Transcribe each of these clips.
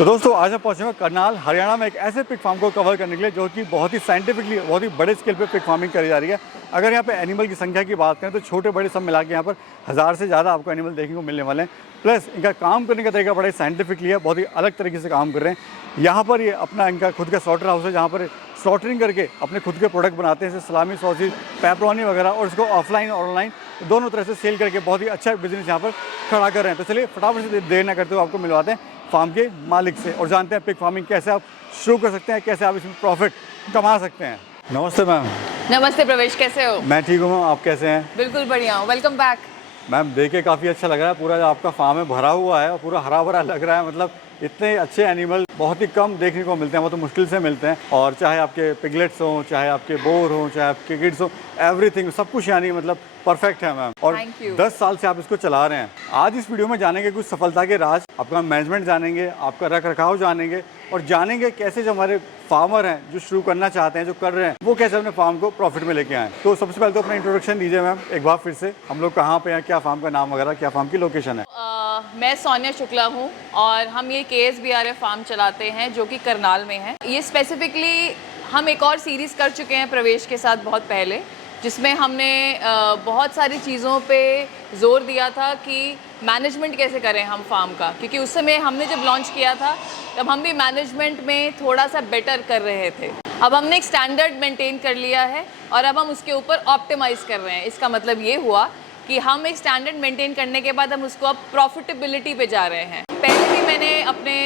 तो दोस्तों आज मैं पहुंचे हुए करनाल हरियाणा में एक ऐसे पिग फार्म को कवर करने के लिए जो कि बहुत ही साइंटिफिकली बहुत ही बड़े स्केल पे पिग फार्मिंग करी जा रही है। अगर यहाँ पे एनिमल की संख्या की बात करें तो छोटे बड़े सब मिला के यहाँ पर 1000 से ज़्यादा आपको एनिमल देखने को मिलने वाले हैं। प्लस इनका काम करने का तरीका बड़ा ही साइंटिफिकली है, बहुत ही अलग तरीके से काम कर रहे हैं। यहाँ पर ये अपना इनका खुद का स्लॉटर हाउस है जहाँ पर स्लॉटरिंग करके अपने खुद के प्रोडक्ट बनाते हैं, जैसे सलामी, सॉसेज, पेपरोनी वगैरह, और इसको ऑफलाइन और ऑनलाइन दोनों तरह से सेल करके बहुत ही अच्छा बिजनेस यहाँ पर खड़ा कर रहे हैं। तो चलिए फटाफट से देर न करते हुए आपको मिलवाते हैं फार्म के मालिक से और जानते हैं पिग फार्मिंग कैसे आप शुरू कर सकते हैं, कैसे आप इसमें प्रॉफिट कमा सकते हैं। नमस्ते मैम। नमस्ते प्रवेश, कैसे हो? मैं ठीक हूँ मैम, आप कैसे हैं? बिल्कुल बढ़िया हूँ, वेलकम बैक। मैम देख के काफ़ी अच्छा लग रहा है, पूरा जो आपका फार्म है भरा हुआ है और पूरा हरा भरा लग रहा है। मतलब इतने अच्छे एनिमल बहुत ही कम देखने को मिलते हैं, वो तो मुश्किल से मिलते हैं। और चाहे आपके पिगलेट्स हों, चाहे आपके बोर हों, चाहे आपके किड्स हों, एवरीथिंग सब कुछ यानी मतलब परफेक्ट है मैम। और 10 साल से आप इसको चला रहे हैं। आज इस वीडियो में जानेंगे कुछ सफलता के राज, आपका मैनेजमेंट जानेंगे, आपका रख रखाव जानेंगे और जानेंगे कैसे जो हमारे फार्मर हैं जो शुरू करना चाहते हैं, जो कर रहे हैं, वो कैसे अपने फार्म को प्रॉफिट में लेके आए। तो सबसे पहले तो अपना इंट्रोडक्शन दीजिए मैम एक बार फिर से, हम लोग कहाँ पे हैं, क्या फार्म का नाम वगैरह, क्या फार्म की लोकेशन है? मैं सोनिया शुक्ला हूँ और हम ये KSBRF फार्म चलाते हैं जो कि करनाल में है। ये स्पेसिफिकली हम एक और सीरीज़ कर चुके हैं प्रवेश के साथ बहुत पहले, जिसमें हमने बहुत सारी चीज़ों पे जोर दिया था कि मैनेजमेंट कैसे करें हम फार्म का, क्योंकि उस समय हमने जब लॉन्च किया था तब हम भी मैनेजमेंट में थोड़ा सा बेटर कर रहे थे। अब हमने एक स्टैंडर्ड मेंटेन कर लिया है और अब हम उसके ऊपर ऑप्टिमाइज़ कर रहे हैं। इसका मतलब ये हुआ कि हम एक स्टैंडर्ड मेंटेन करने के बाद हम उसको अब प्रॉफिटेबिलिटी पे जा रहे हैं। पहले भी मैंने अपने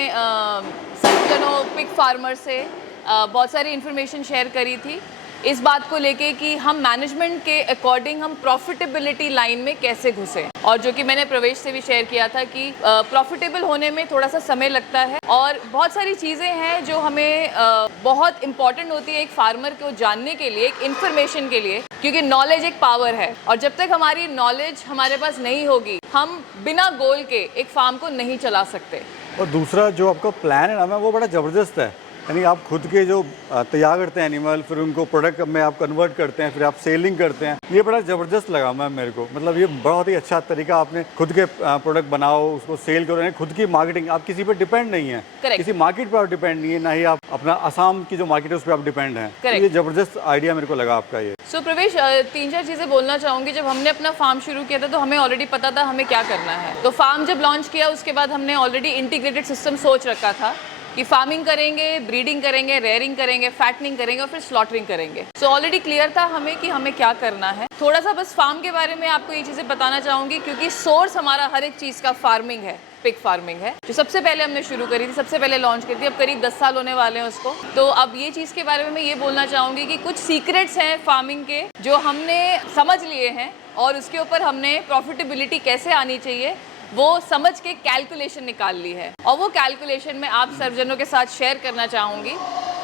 सज्जनों पिग फार्मर से बहुत सारी इन्फॉर्मेशन शेयर करी थी इस बात को लेके कि हम मैनेजमेंट के अकॉर्डिंग हम प्रॉफिटेबिलिटी लाइन में कैसे घुसे, और जो कि मैंने प्रवेश से भी शेयर किया था कि प्रॉफिटेबल होने में थोड़ा सा समय लगता है और बहुत सारी चीज़ें हैं जो हमें बहुत इंपॉर्टेंट होती है एक फार्मर को जानने के लिए, एक इन्फॉर्मेशन के लिए, क्योंकि नॉलेज एक पावर है और जब तक हमारी नॉलेज हमारे पास नहीं होगी हम बिना गोल के एक फार्म को नहीं चला सकते। और दूसरा जो आपका प्लान है ना मैम, वो बड़ा ज़बरदस्त है। यानी आप खुद के जो तैयार करते हैं एनिमल, फिर उनको प्रोडक्ट में आप कन्वर्ट करते हैं, फिर आप सेलिंग करते हैं, ये बड़ा ज़बरदस्त लगा मैम मेरे को। मतलब ये बहुत ही अच्छा तरीका, आपने खुद के प्रोडक्ट बनाओ, उसको सेल करो, खुद की मार्केटिंग, आप किसी पे डिपेंड नहीं है, किसी मार्केट पर आप डिपेंड नहीं है, ना ही आप अपना असम की जो मार्केट है उस पर आप डिपेंड हैं। तो ये ज़बरदस्त आइडिया मेरे को लगा आपका ये। सो प्रवेश, 3-4 चीज़ें बोलना चाहूँगी। जब हमने अपना फार्म शुरू किया था तो हमें ऑलरेडी पता था हमें क्या करना है। तो फार्म जब लॉन्च किया उसके बाद हमने ऑलरेडी इंटीग्रेटेड सिस्टम सोच रखा था कि फार्मिंग करेंगे, ब्रीडिंग करेंगे, रेयरिंग करेंगे, फैटनिंग करेंगे और फिर स्लॉटरिंग करेंगे। सो ऑलरेडी क्लियर था हमें कि हमें क्या करना है। थोड़ा सा बस फार्म के बारे में आपको ये चीज़ें बताना चाहूँगी क्योंकि सोर्स हमारा हर एक चीज़ का फार्मिंग है, पिग फार्मिंग है, जो सबसे पहले हमने शुरू करी थी, सबसे पहले लॉन्च करी थी। अब करीब 10 साल होने वाले हैं उसको। तो अब ये चीज़ के बारे में मैं ये बोलना चाहूँगी कि कुछ सीक्रेट्स हैं फार्मिंग के जो हमने समझ लिए हैं और उसके ऊपर हमने प्रॉफिटेबिलिटी कैसे आनी चाहिए वो समझ के कैलकुलेशन निकाल ली है, और वो कैलकुलेशन मैं आप सर्वजनों के साथ शेयर करना चाहूँगी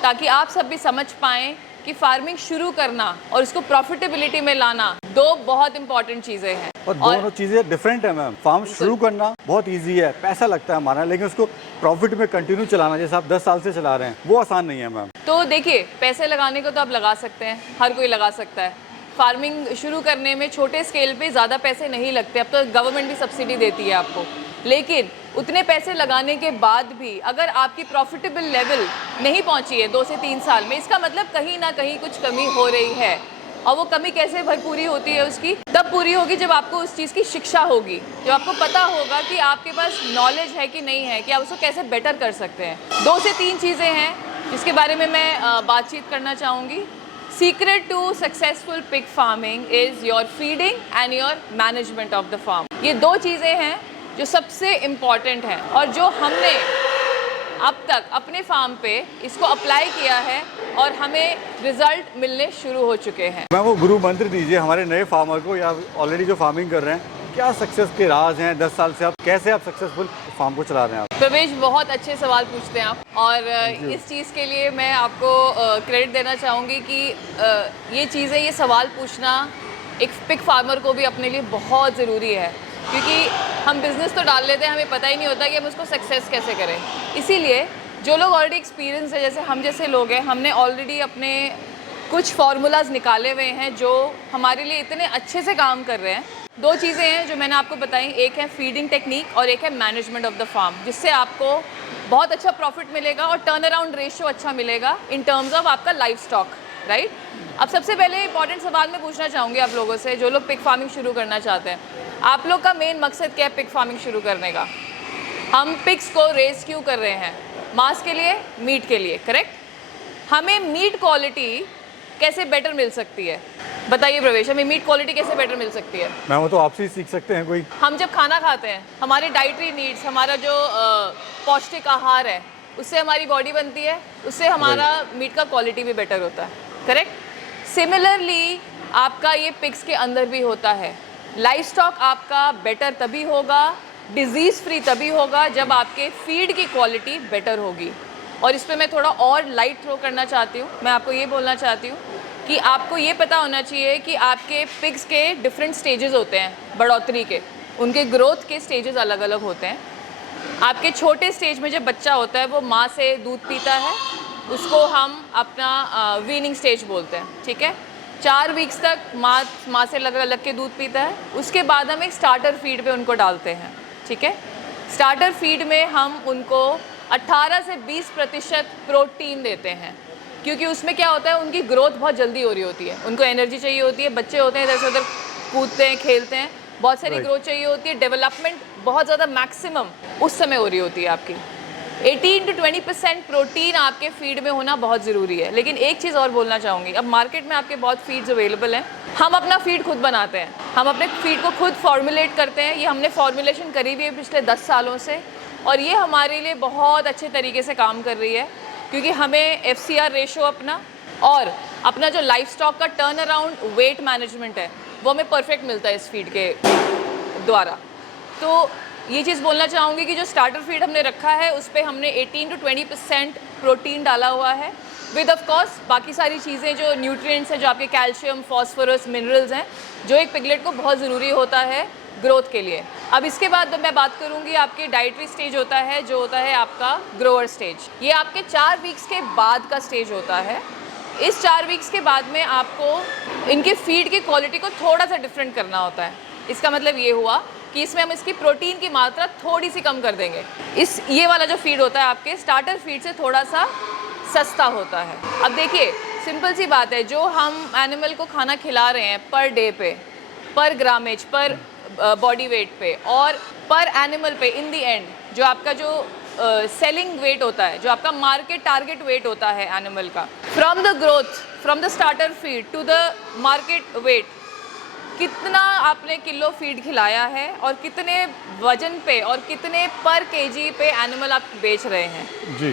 ताकि आप सब भी समझ पाएँ कि फार्मिंग शुरू करना और उसको प्रॉफिटेबिलिटी में लाना दो बहुत इंपॉर्टेंट चीज़ें हैं। और दोनों चीज़ें डिफरेंट है मैम। फार्म शुरू करना बहुत इजी है, पैसा लगता है हमारा, लेकिन उसको प्रॉफिट में कंटिन्यू चलाना, जैसे आप 10 साल से चला रहे हैं, वो आसान नहीं है मैम। तो देखिए, पैसे लगाने को तो आप लगा सकते हैं, हर कोई लगा सकता है। फार्मिंग शुरू करने में छोटे स्केल पे ज़्यादा पैसे नहीं लगते, अब तो गवर्नमेंट भी सब्सिडी देती है आपको, लेकिन उतने पैसे लगाने के बाद भी अगर आपकी प्रॉफिटेबल लेवल नहीं पहुंची है 2 से 3 साल में, इसका मतलब कहीं ना कहीं कुछ कमी हो रही है। और वो कमी कैसे पूरी होती है उसकी, तब पूरी होगी जब आपको उस चीज़ की शिक्षा होगी, जब आपको पता होगा कि आपके पास नॉलेज है कि नहीं है, कि आप उसको कैसे बेटर कर सकते हैं। 2 से 3 चीज़ें हैं जिसके बारे में मैं बातचीत करना चाहूँगी। Secret to successful pig farming is your feeding and your management of the farm. ये 2 चीज़ें हैं जो सबसे इम्पॉर्टेंट हैं और जो हमने अब तक अपने फार्म पे इसको अप्लाई किया है और हमें रिजल्ट मिलने शुरू हो चुके हैं। मैं वो गुरु मंत्र दीजिए हमारे नए फार्मर को या ऑलरेडी जो फार्मिंग कर रहे हैं, क्या सक्सेस के राज हैं 10 साल से, आप कैसे आप सक्सेसफुल फार्म को चला रहे हैं? आप प्रवेश, बहुत अच्छे सवाल पूछते हैं आप, और इस चीज़ के लिए मैं आपको क्रेडिट देना चाहूँगी कि ये चीज़ें, ये सवाल पूछना एक पिग फार्मर को भी अपने लिए बहुत ज़रूरी है, क्योंकि हम बिज़नेस तो डाल लेते हैं, हमें पता ही नहीं होता कि हम उसको सक्सेस कैसे करें। इसीलिए जो लोग ऑलरेडी एक्सपीरियंस है, जैसे हम जैसे लोग हैं, हमने ऑलरेडी अपने कुछ फार्मूलाज निकाले हुए हैं जो हमारे लिए इतने अच्छे से काम कर रहे हैं। 2 चीज़ें हैं जो मैंने आपको बताई, एक है फीडिंग टेक्निक और एक है मैनेजमेंट ऑफ द फार्म, जिससे आपको बहुत अच्छा प्रॉफिट मिलेगा और टर्न अराउंड रेशियो अच्छा मिलेगा इन टर्म्स ऑफ आपका लाइफ स्टॉक, राइट। अब सबसे पहले इंपॉर्टेंट सवाल मैं पूछना चाहूँगी आप लोगों से जो लोग पिग फार्मिंग शुरू करना चाहते हैं, आप लोग का मेन मकसद क्या है पिग फार्मिंग शुरू करने का? हम पिग्स को रेस क्यों कर रहे हैं? मांस के लिए, मीट के लिए, करेक्ट। हमें मीट क्वालिटी कैसे बेटर मिल सकती है? बताइए प्रवेश, हमें मीट क्वालिटी कैसे बेटर मिल सकती है? मैं वो तो आपसे ही सीख सकते हैं कोई। हम जब खाना खाते हैं, हमारे डाइटरी नीड्स, हमारा जो पौष्टिक आहार है, उससे हमारी बॉडी बनती है, उससे हमारा मीट का क्वालिटी भी बेटर होता है, करेक्ट। सिमिलरली आपका ये पिग्स के अंदर भी होता है। लाइफ स्टॉक आपका बेटर तभी होगा, डिजीज़ फ्री तभी होगा जब आपके फीड की क्वालिटी बेटर होगी। और इस पर मैं थोड़ा और लाइट थ्रो करना चाहती हूँ। मैं आपको ये बोलना चाहती हूँ कि आपको ये पता होना चाहिए कि आपके पिग्स के डिफरेंट स्टेजेस होते हैं बढ़ोतरी के, उनके ग्रोथ के स्टेजेस अलग अलग होते हैं। आपके छोटे स्टेज में जब बच्चा होता है वो माँ से दूध पीता है, उसको हम अपना वीनिंग स्टेज बोलते हैं, ठीक है। 4 वीक्स तक माँ से अलग के दूध पीता है। उसके बाद हम एक स्टार्टर फीड पे उनको डालते हैं, ठीक है। स्टार्टर फीड में हम उनको 18 से 20% प्रोटीन देते हैं, क्योंकि उसमें क्या होता है, उनकी ग्रोथ बहुत जल्दी हो रही होती है, उनको एनर्जी चाहिए होती है। बच्चे होते हैं इधर से उधर कूदते हैं, खेलते हैं, बहुत सारी ग्रोथ चाहिए होती है, डेवलपमेंट बहुत ज़्यादा मैक्सिमम उस समय हो रही होती है आपकी। 18 to 20% प्रोटीन आपके फीड में होना बहुत ज़रूरी है। लेकिन एक चीज़ और बोलना चाहूँगी, अब मार्केट में आपके बहुत फीड्स अवेलेबल हैं, हम अपना फीड खुद बनाते हैं, हम अपने फीड को खुद फॉर्मुलेट करते हैं। ये हमने फॉर्मुलेशन करी हुई है पिछले 10 सालों से, और ये हमारे लिए बहुत अच्छे तरीके से काम कर रही है, क्योंकि हमें FCR रेशो और अपना जो लाइफ स्टॉक का टर्न अराउंड वेट मैनेजमेंट है वो हमें परफेक्ट मिलता है इस फीड के द्वारा। तो ये चीज़ बोलना चाहूँगी कि जो स्टार्टर फीड हमने रखा है उस पर हमने 18 to 20% प्रोटीन डाला हुआ है, विद ऑफ कोर्स बाकी सारी चीज़ें जो न्यूट्रिएंट्स हैं, जो आपके कैल्शियम, फॉस्फोरस, मिनरल्स हैं, जो एक पिगलेट को बहुत ज़रूरी होता है ग्रोथ के लिए। अब इसके बाद मैं बात करूंगी आपके डाइटरी स्टेज होता है, जो होता है आपका ग्रोअर स्टेज। ये आपके 4 वीक्स के बाद का स्टेज होता है। इस 4 वीक्स के बाद में आपको इनके फीड की क्वालिटी को थोड़ा सा डिफरेंट करना होता है। इसका मतलब ये हुआ कि इसमें हम इसकी प्रोटीन की मात्रा थोड़ी सी कम कर देंगे। ये वाला जो फीड होता है आपके स्टार्टर फीड से थोड़ा सा सस्ता होता है। अब देखिए सिंपल सी बात है, जो हम एनिमल को खाना खिला रहे हैं पर डे पे, पर ग्रामेज, पर बॉडी वेट पे और पर एनिमल पे, इन दी एंड जो आपका जो सेलिंग वेट होता है, जो आपका मार्केट टारगेट वेट होता है एनिमल का, from the growth, from the starter feed to the market weight, कितना आपने किलो फीड खिलाया है और कितने वजन पे और कितने पर केजी पे एनिमल आप बेच रहे हैं जी,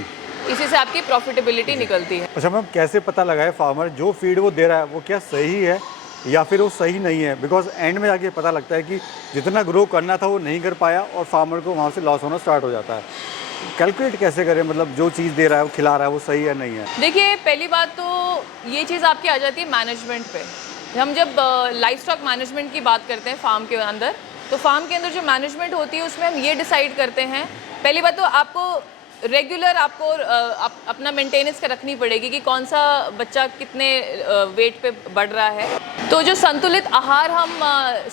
इसी से आपकी प्रॉफिटेबिलिटी निकलती है। अच्छा मैम, कैसे पता लगाए फार्मर जो फीड वो दे रहा है वो क्या सही है या फिर वो सही नहीं है? बिकॉज एंड में जाके पता लगता है कि जितना ग्रो करना था वो नहीं कर पाया और फार्मर को वहाँ से लॉस होना स्टार्ट हो जाता है। कैलकुलेट कैसे करें, मतलब जो चीज़ दे रहा है वो खिला रहा है वो सही है नहीं है? देखिए पहली बात तो ये चीज़ आपकी आ जाती है मैनेजमेंट पे। हम जब लाइफ स्टॉक मैनेजमेंट की बात करते हैं फार्म के अंदर, तो फार्म के अंदर जो मैनेजमेंट होती है उसमें हम ये डिसाइड करते हैं, पहली बात तो आपको रेगुलर आपको अपना मेंटेनेंस का रखनी पड़ेगी कि कौन सा बच्चा कितने वेट पे बढ़ रहा है। तो जो संतुलित आहार हम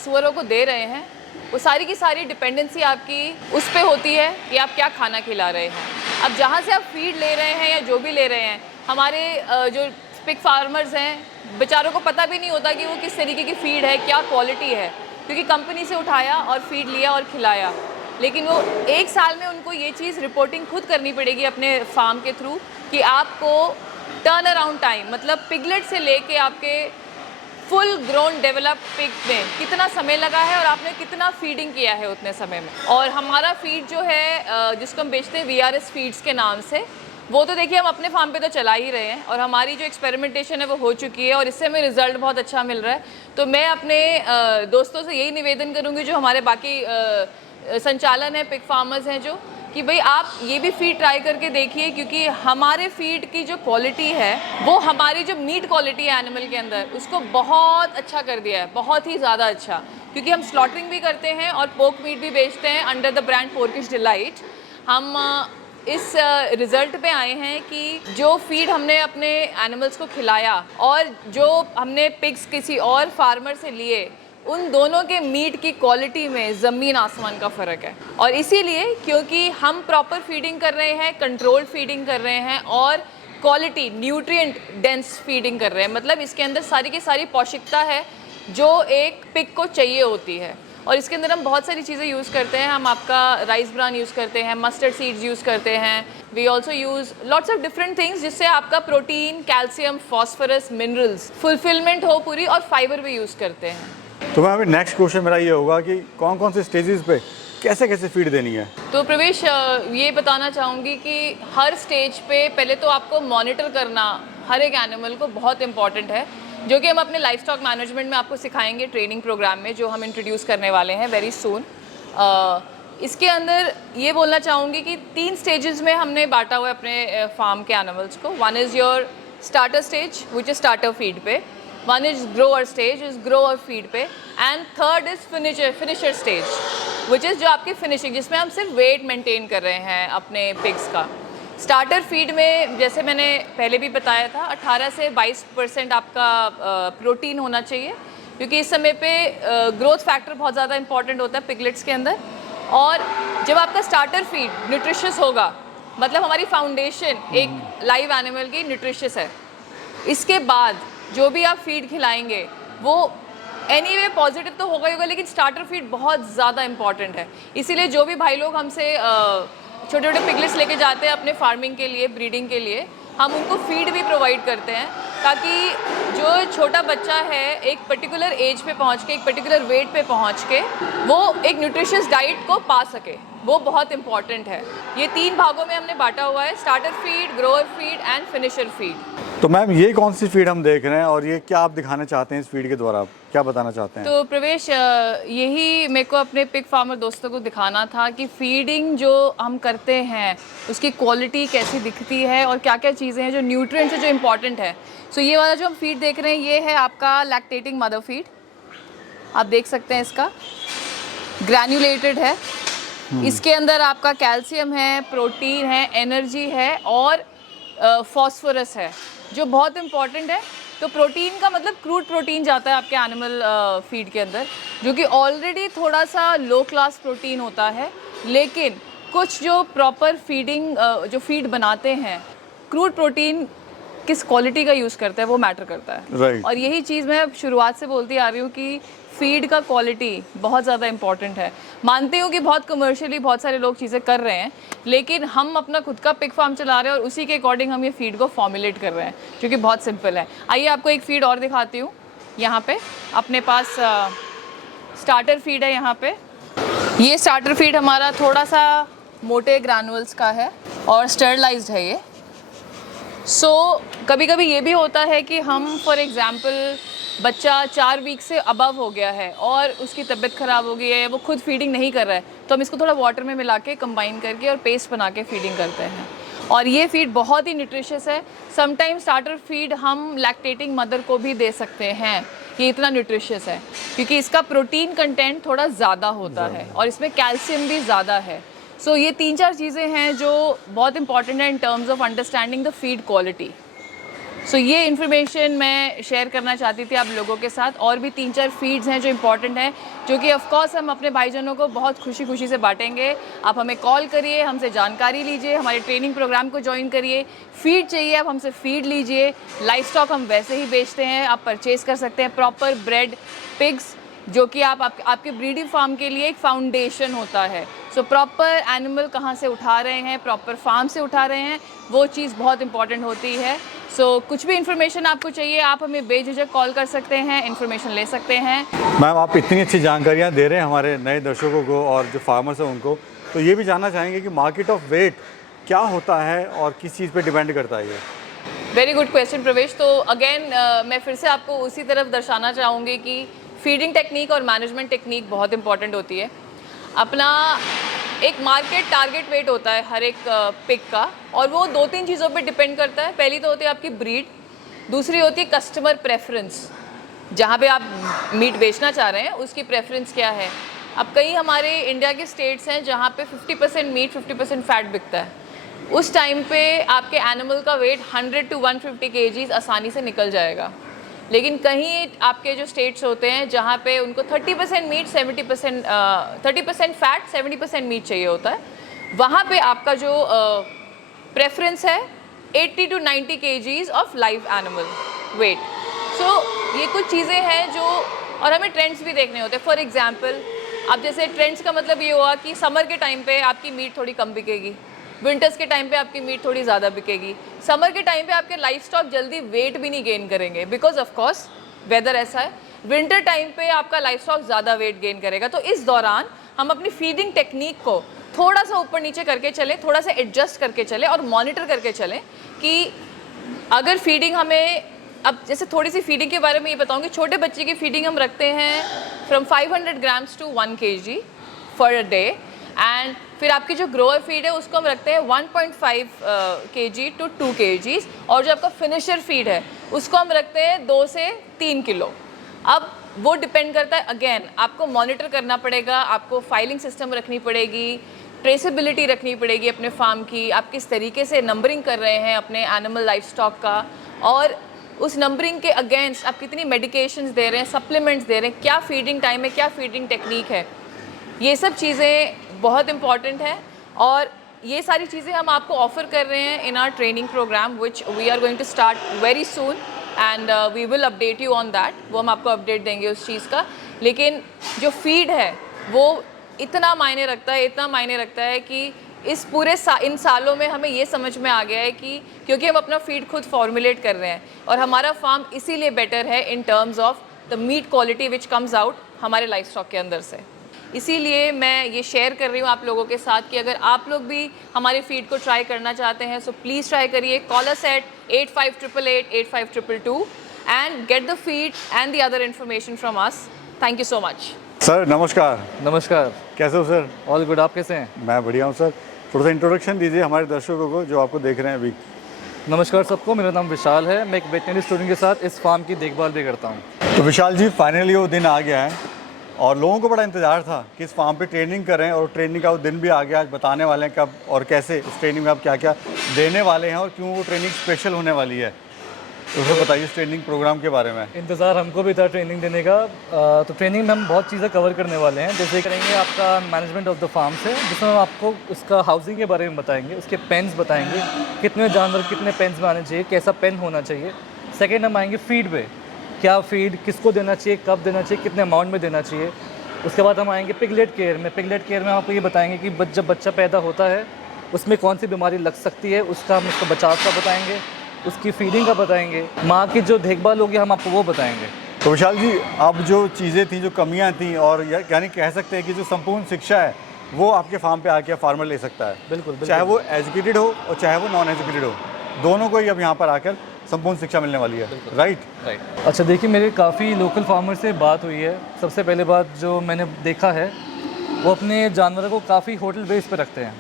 सुअरों को दे रहे हैं वो सारी की सारी डिपेंडेंसी आपकी उस पे होती है कि आप क्या खाना खिला रहे हैं। अब जहाँ से आप फीड ले रहे हैं या जो भी ले रहे हैं, हमारे जो पिग फार्मर्स हैं बेचारों को पता भी नहीं होता कि वो किस तरीके की फीड है, क्या क्वालिटी है, क्योंकि कंपनी से उठाया और फीड लिया और खिलाया। लेकिन वो 1 साल में उनको ये चीज़ रिपोर्टिंग खुद करनी पड़ेगी अपने फार्म के थ्रू कि आपको टर्न अराउंड टाइम, मतलब पिगलेट से लेके आपके फुल ग्रोन डेवलप पिग में कितना समय लगा है और आपने कितना फीडिंग किया है उतने समय में। और हमारा फीड जो है जिसको हम बेचते हैं VRS फीड्स के नाम से, वो तो देखिए हम अपने फार्म पे तो चला ही रहे हैं और हमारी जो एक्सपेरिमेंटेशन है वो हो चुकी है और इससे हमें रिजल्ट बहुत अच्छा मिल रहा है। तो मैं अपने दोस्तों से यही निवेदन करूँगी जो हमारे बाकी संचालन है, पिग फार्मर्स हैं, जो कि भाई आप ये भी फीड ट्राई करके देखिए, क्योंकि हमारे फीड की जो क्वालिटी है वो हमारी जो मीट क्वालिटी है एनिमल के अंदर उसको बहुत अच्छा कर दिया है, बहुत ही ज़्यादा अच्छा। क्योंकि हम स्लॉटरिंग भी करते हैं और पोर्क मीट भी बेचते हैं अंडर द ब्रांड पोर्किश डिलाइट। हम इस रिज़ल्ट पे आए हैं कि जो फीड हमने अपने एनिमल्स को खिलाया और जो हमने पिग्स किसी और फार्मर से लिए उन दोनों के मीट की क्वालिटी में ज़मीन आसमान का फ़र्क है। और इसीलिए क्योंकि हम प्रॉपर फीडिंग कर रहे हैं, कंट्रोल्ड फीडिंग कर रहे हैं और क्वालिटी न्यूट्रिएंट डेंस फीडिंग कर रहे हैं, मतलब इसके अंदर सारी की सारी पौष्टिकता है जो एक पिग को चाहिए होती है। और इसके अंदर हम बहुत सारी चीज़ें यूज़ करते हैं। हम आपका राइस ब्रान यूज़ करते हैं, मस्टर्ड सीड्स यूज़ करते हैं, we also use lots of different things जिससे आपका protein, calcium, phosphorus, minerals fulfilment हो पूरी, और फाइबर भी यूज़ करते हैं। तो मैम नेक्स्ट क्वेश्चन मेरा ये होगा कि कौन कौन से स्टेजेस पे कैसे कैसे फीड देनी है? तो प्रवेश, ये बताना चाहूँगी कि हर स्टेज पे पहले तो आपको मॉनिटर करना हर एक एनिमल को बहुत इंपॉर्टेंट है, जो कि हम अपने लाइफ स्टॉक मैनेजमेंट में आपको सिखाएंगे ट्रेनिंग प्रोग्राम में, जो हम इंट्रोड्यूस करने वाले हैं वेरी सून। इसके अंदर ये बोलना चाहूँगी कि 3 स्टेजेस में हमने बांटा हुआ है अपने फार्म के एनिमल्स को। One is your starter stage which is starter feed पे, one is grower stage is grower feed पे, and third is finisher stage which is जो आपकी फिनिशिंग, जिसमें हम सिर्फ वेट मेंटेन कर रहे हैं अपने पिग्स का। स्टार्टर फीड में जैसे मैंने पहले भी बताया था 18 से 22% आपका प्रोटीन होना चाहिए, क्योंकि इस समय पे ग्रोथ फैक्टर बहुत ज़्यादा इंपॉर्टेंट होता है पिगलेट्स के अंदर। और जब आपका स्टार्टर फीड न्यूट्रिशियस होगा, मतलब हमारी फाउंडेशन एक लाइव एनिमल की न्यूट्रिशियस है, इसके बाद जो भी आप फीड खिलाएंगे वो एनीवे पॉजिटिव तो होगा ही होगा, लेकिन स्टार्टर फीड बहुत ज़्यादा इंपॉर्टेंट है। इसीलिए जो भी भाई लोग हमसे छोटे छोटे पिगलेट्स लेके जाते हैं अपने फार्मिंग के लिए, ब्रीडिंग के लिए, हम उनको फीड भी प्रोवाइड करते हैं, ताकि जो छोटा बच्चा है एक पर्टिकुलर एज पे पहुंच के, एक पर्टिकुलर वेट पे पहुंच के वो एक न्यूट्रिशियस डाइट को पा सके, वो बहुत इंपॉर्टेंट है। ये 3 भागों में हमने बांटा हुआ है, starter feed, grower feed and finisher feed. तो मैम ये कौन सी फीड हम देख रहे हैं और ये क्या आप दिखाना चाहते हैं इस फीड के द्वारा, आप क्या बताना चाहते हैं? तो प्रवेश, यही मेरे को अपने पिग फार्मर दोस्तों को दिखाना था कि फीडिंग जो हम करते हैं उसकी क्वालिटी कैसी दिखती है और क्या क्या चीज़ें हैं जो न्यूट्रिएंट्स है जो इम्पॉर्टेंट है। सो ये वाला जो हम फीड देख रहे हैं ये है आपका लैक्टेटिंग मदर फीड, आप देख सकते हैं इसका ग्रैन्युलेटेड है। इसके अंदर आपका कैल्शियम है, प्रोटीन है, एनर्जी है और फॉस्फोरस है जो बहुत इंपॉर्टेंट है। तो प्रोटीन का मतलब क्रूड प्रोटीन जाता है आपके एनिमल फीड के अंदर, जो कि ऑलरेडी थोड़ा सा लो क्लास प्रोटीन होता है, लेकिन कुछ जो प्रॉपर फीडिंग जो फीड बनाते हैं, क्रूड प्रोटीन किस क्वालिटी का यूज़ करता है वो मैटर करता है। Right. और यही चीज़ मैं शुरुआत से बोलती आ रही हूँ कि फीड का क्वालिटी बहुत ज़्यादा इंपॉर्टेंट है। मानती हूँ कि बहुत कमर्शियली बहुत सारे लोग चीज़ें कर रहे हैं, लेकिन हम अपना खुद का पिग फार्म चला रहे हैं और उसी के अकॉर्डिंग हम ये फीड को फॉर्मुलेट कर रहे हैं, जो कि बहुत सिंपल है। आइए आपको एक फीड और दिखाती हूँ। यहाँ पे अपने पास स्टार्टर फीड है। यहाँ पे ये स्टार्टर फीड हमारा थोड़ा सा मोटे ग्रैनुअल्स का है और स्टरलाइज्ड है ये। कभी कभी ये भी होता है कि हम फॉर एग्ज़ाम्पल बच्चा 4 वीक से अबव हो गया है और उसकी तबीयत ख़राब हो गई है, वो खुद फीडिंग नहीं कर रहा है, तो हम इसको थोड़ा वाटर में मिला के कंबाइन करके और पेस्ट बना के फीडिंग करते हैं। और ये फीड बहुत ही न्यूट्रिशियस है। समटाइम स्टार्टर फीड हम लैक्टेटिंग मदर को भी दे सकते हैं, ये इतना न्यूट्रिशियस है क्योंकि इसका प्रोटीन कंटेंट थोड़ा ज़्यादा होता है और इसमें कैल्शियम भी ज़्यादा है। ये 3-4 चीज़ें हैं जो बहुत इंपॉर्टेंट है in terms of understanding the feed quality. ये इन्फॉर्मेशन मैं शेयर करना चाहती थी आप लोगों के साथ। और भी 3-4 फीड्स हैं जो इम्पॉर्टेंट हैं, जो कि ऑफ कोर्स हम अपने भाईजनों को बहुत खुशी खुशी से बांटेंगे। आप हमें कॉल करिए, हमसे जानकारी लीजिए, हमारे ट्रेनिंग प्रोग्राम को ज्वाइन करिए। फीड चाहिए आप हमसे फीड लीजिए, लाइफ स्टॉक हम वैसे ही बेचते हैं, आप परचेज़ कर सकते हैं। प्रॉपर ब्रेड पिग्स जो कि आपके ब्रीडिंग फार्म के लिए एक फाउंडेशन होता है। प्रॉपर एनिमल कहाँ से उठा रहे हैं, प्रॉपर फार्म से उठा रहे हैं, वो चीज़ बहुत इंपॉर्टेंट होती है। कुछ भी इन्फॉर्मेशन आपको चाहिए आप हमें बेझिझक कॉल कर सकते हैं, इन्फॉर्मेशन ले सकते हैं। मैम आप इतनी अच्छी जानकारियाँ दे रहे हैं हमारे नए दर्शकों को और जो फार्मर्स हैं उनको, तो ये भी जानना चाहेंगे कि मार्केट ऑफ वेट क्या होता है और किस चीज़ पे डिपेंड करता है ये? वेरी गुड क्वेश्चन प्रवेश। तो अगेन मैं फिर से आपको उसी तरफ दर्शाना चाहूँगी कि फीडिंग टेक्निक और मैनेजमेंट टेक्निक बहुत इंपॉर्टेंट होती है। अपना एक मार्केट टारगेट वेट होता है हर एक पिग का, और वो 2-3 चीज़ों पे डिपेंड करता है। पहली तो होती है आपकी ब्रीड, दूसरी होती है कस्टमर प्रेफरेंस, जहाँ पे आप मीट बेचना चाह रहे हैं उसकी प्रेफरेंस क्या है। अब कई हमारे इंडिया के स्टेट्स हैं जहाँ पे 50% मीट 50% फैट बिकता है। उस टाइम पे आपके एनिमल का वेट 100 to 150 kgs आसानी से निकल जाएगा। लेकिन कहीं आपके जो स्टेट्स होते हैं जहाँ पे उनको 30% मीट 70% 30% फैट 70% मीट चाहिए होता है, वहाँ पे आपका जो प्रेफरेंस है 80 to 90 kgs of live animal weight. So ये कुछ चीज़ें हैं जो, और हमें ट्रेंड्स भी देखने होते हैं। फॉर एग्जांपल, अब जैसे ट्रेंड्स का मतलब ये हुआ कि समर के टाइम पे आपकी मीट थोड़ी कम बिकेगी, विंटर्स के टाइम पे आपकी मीट थोड़ी ज़्यादा बिकेगी। समर के टाइम पे आपके लाइफ स्टॉक जल्दी वेट भी नहीं गेन करेंगे बिकॉज ऑफ कोर्स वेदर ऐसा है। विंटर टाइम पे आपका लाइफ स्टॉक ज़्यादा वेट गेन करेगा। तो इस दौरान हम अपनी फीडिंग टेक्निक को थोड़ा सा ऊपर नीचे करके चलें, थोड़ा सा एडजस्ट करके चलें और मॉनिटर करके चलें कि अगर फीडिंग हमें, अब जैसे थोड़ी सी फीडिंग के बारे में ये बताऊंगी। छोटे बच्चे की फीडिंग हम रखते हैं from 500 grams to 1 kg for a day, and फिर आपकी जो ग्रोअर फीड है उसको हम रखते हैं 1.5 kg टू 2 kg, और जो आपका फिनिशर फीड है उसको हम रखते हैं 2 से 3 किलो। अब वो डिपेंड करता है, अगेन आपको मॉनिटर करना पड़ेगा, आपको फाइलिंग सिस्टम रखनी पड़ेगी, ट्रेसेबिलिटी रखनी पड़ेगी अपने फार्म की, आप किस तरीके से नंबरिंग कर रहे हैं अपने एनिमल लाइफ स्टॉक का, और उस नंबरिंग के अगेंस्ट आप कितनी मेडिकेशंस दे रहे हैं, सप्लीमेंट्स दे रहे हैं, क्या फीडिंग टाइम है, क्या फीडिंग टेक्निक है। ये सब चीज़ें बहुत इंपॉर्टेंट है और ये सारी चीज़ें हम आपको ऑफ़र कर रहे हैं in our training program which we are going to start very soon, and we will update you on that. वो हम आपको अपडेट देंगे उस चीज़ का। लेकिन जो फीड है वो इतना मायने रखता है, इतना मायने रखता है कि इस पूरे इन सालों में हमें ये समझ में आ गया है कि क्योंकि हम अपना फीड खुद फॉर्मुलेट कर रहे हैं और हमारा फार्म इसीलिए बेटर है in terms of the meat quality which comes out हमारे लाइफ स्टॉक के अंदर से। इसीलिए मैं ये शेयर कर रही हूँ आप लोगों के साथ कि अगर आप लोग भी हमारे फीड को ट्राई करना चाहते हैं सो प्लीज़ ट्राई करिए। Call us at 8588 and get the feed and the other information from us. Thank you so much. Sir नमस्कार। नमस्कार। कैसे हो सर? All good. आप कैसे हैं? मैं बढ़िया हूँ सर। थोड़ा सा इंट्रोडक्शन दीजिए हमारे दर्शकों को जो आपको देख रहे हैं अभी। नमस्कार सबको, मेरा नाम विशाल है। मैं एक वेटनरी स्टूडेंट के साथ इस फार्म की देखभाल भी करता हूँ। तो विशाल जी, फाइनली वो दिन आ गया है और लोगों को बड़ा इंतज़ार था कि इस फार्म पे ट्रेनिंग करें, और ट्रेनिंग का वो दिन भी आ गया। आज बताने वाले हैं कब और कैसे इस ट्रेनिंग में आप क्या क्या देने वाले हैं और क्यों वो ट्रेनिंग स्पेशल होने वाली है। तो उसे बताइए इस ट्रेनिंग प्रोग्राम के बारे में। इंतज़ार हमको भी था ट्रेनिंग देने का। तो ट्रेनिंग में हम बहुत चीज़ें कवर करने वाले हैं। जैसे करेंगे आपका मैनेजमेंट ऑफ द फार्म से, जिसमें हम आपको उसका हाउसिंग के बारे में बताएंगे, उसके पेन्स बताएंगे, कितने जानवर कितने पेन्स में आने चाहिए, कैसा पेन होना चाहिए। सेकेंड हम आएंगे फीड पे, क्या फीड किसको देना चाहिए, कब देना चाहिए, कितने अमाउंट में देना चाहिए। उसके बाद हम आएंगे पिगलेट केयर में। पिगलेट केयर में आपको ये बताएंगे कि जब बच्चा पैदा होता है उसमें कौन सी बीमारी लग सकती है, उसका हम उसको बचाव का बताएंगे, उसकी फीडिंग का बताएंगे, माँ की जो देखभाल होगी हम आपको वो बताएंगे। तो विशाल जी, अब जो चीज़ें थी, जो कमियां थी, और यानी कह सकते हैं कि जो संपूर्ण शिक्षा है वो आपके फार्म पे आके फार्मर ले सकता है। बिल्कुल, चाहे वो एजुकेटेड हो और चाहे वो नॉन एजुकेटेड हो, दोनों को ही अब यहाँ पर आकर संपूर्ण शिक्षा मिलने वाली है। राइट। अच्छा, देखिए मेरे काफ़ी लोकल फार्मर से बात हुई है। सबसे पहले बात जो मैंने देखा है वो अपने जानवरों को काफ़ी होटल बेस पे रखते हैं।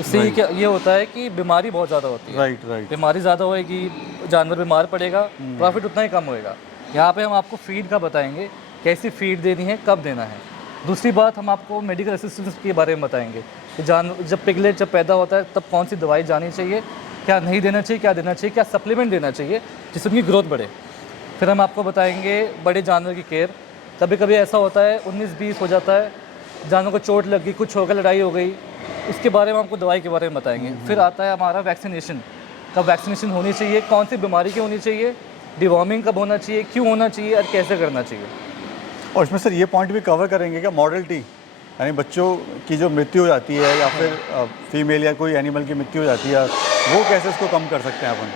उससे ये होता है कि बीमारी बहुत ज़्यादा होती है। राइट। बीमारी ज़्यादा होएगी, जानवर बीमार पड़ेगा, प्रॉफिट उतना ही कम होएगा। यहाँ पे हम आपको फीड का बताएंगे, कैसी फीड देनी है, कब देना है। दूसरी बात, हम आपको मेडिकल असिस्टेंस के बारे में बताएंगे कि जब पिगलेट जब पैदा होता है तब कौन सी दवाई जानी चाहिए, क्या नहीं देना चाहिए, क्या देना चाहिए, क्या सप्लीमेंट देना चाहिए जिससे उनकी ग्रोथ बढ़े। फिर हम आपको बताएंगे बड़े जानवर की केयर। कभी कभी ऐसा होता है 19-20 हो जाता है, जानवर को चोट लग गई, कुछ हो गया, लड़ाई हो गई, उसके बारे में आपको दवाई के बारे में बताएंगे। फिर आता है हमारा वैक्सीनेशन, कब वैक्सीनेशन होनी चाहिए, कौन सी बीमारी की होनी चाहिए, डिवॉर्मिंग कब होना चाहिए, क्यों होना चाहिए और कैसे करना चाहिए। और इसमें सर ये पॉइंट भी कवर करेंगे क्या, मॉर्टलिटी, यानी बच्चों की जो मृत्यु हो जाती है या फिर फीमेल या कोई एनिमल की मृत्यु हो जाती है, वो कैसे इसको कम कर सकते हैं अपन?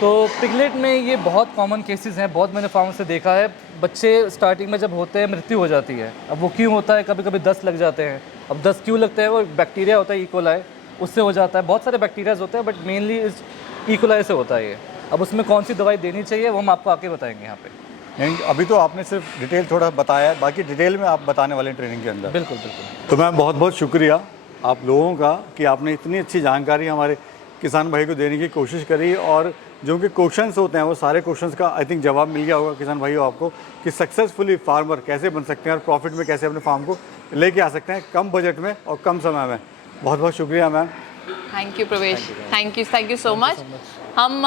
तो पिगलेट में ये बहुत कॉमन केसेस हैं, बहुत मैंने फार्म से देखा है। बच्चे स्टार्टिंग में जब होते हैं मृत्यु हो जाती है। अब वो क्यों होता है, कभी कभी 10 लग जाते हैं। अब 10 क्यों लगते हैं, वो बैक्टीरिया होता है इकोलाई, उससे हो जाता है। बहुत सारे बैक्टीरियाज होते हैं बट मेनली इस इकोलाई से होता है ये। अब उसमें कौन सी दवाई देनी चाहिए वो हम आपको आके बताएंगे यहाँ पे। यानी अभी तो आपने सिर्फ डिटेल थोड़ा बताया है, बाकी डिटेल में आप बताने वाले हैं ट्रेनिंग के अंदर। बिल्कुल बिल्कुल। तो मैं बहुत बहुत शुक्रिया आप लोगों का कि आपने इतनी अच्छी जानकारी हमारे किसान भाई को देने की कोशिश करी, और जो उनके क्वेश्चंस होते हैं वो सारे क्वेश्चंस का आई थिंक जवाब मिल गया होगा किसान भाइयों आपको कि सक्सेसफुली फार्मर कैसे बन सकते हैं और प्रॉफिट में कैसे अपने फार्म को लेके आ सकते हैं कम बजट में और कम समय में। बहुत बहुत शुक्रिया मैम। थैंक यू प्रवेश, थैंक यू सो मच। हम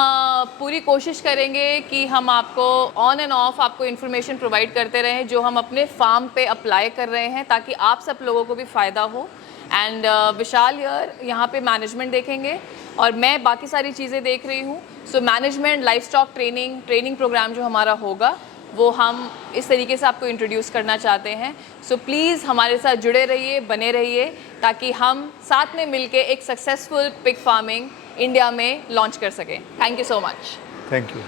पूरी कोशिश करेंगे कि हम आपको ऑन एंड ऑफ आपको इन्फॉर्मेशन प्रोवाइड करते रहें जो हम अपने फार्म पे अप्लाई कर रहे हैं, ताकि आप सब लोगों को भी फ़ायदा हो। एंड विशाल यहाँ पे मैनेजमेंट देखेंगे और मैं बाकी सारी चीज़ें देख रही हूँ। So management, livestock training program जो हमारा होगा वो हम इस तरीके से आपको इंट्रोड्यूस करना चाहते हैं। सो प्लीज़ हमारे साथ जुड़े रहिए, बने रहिए, ताकि हम साथ में मिलके एक सक्सेसफुल पिग फार्मिंग इंडिया में लॉन्च कर सकें। Thank you so much. Thank you.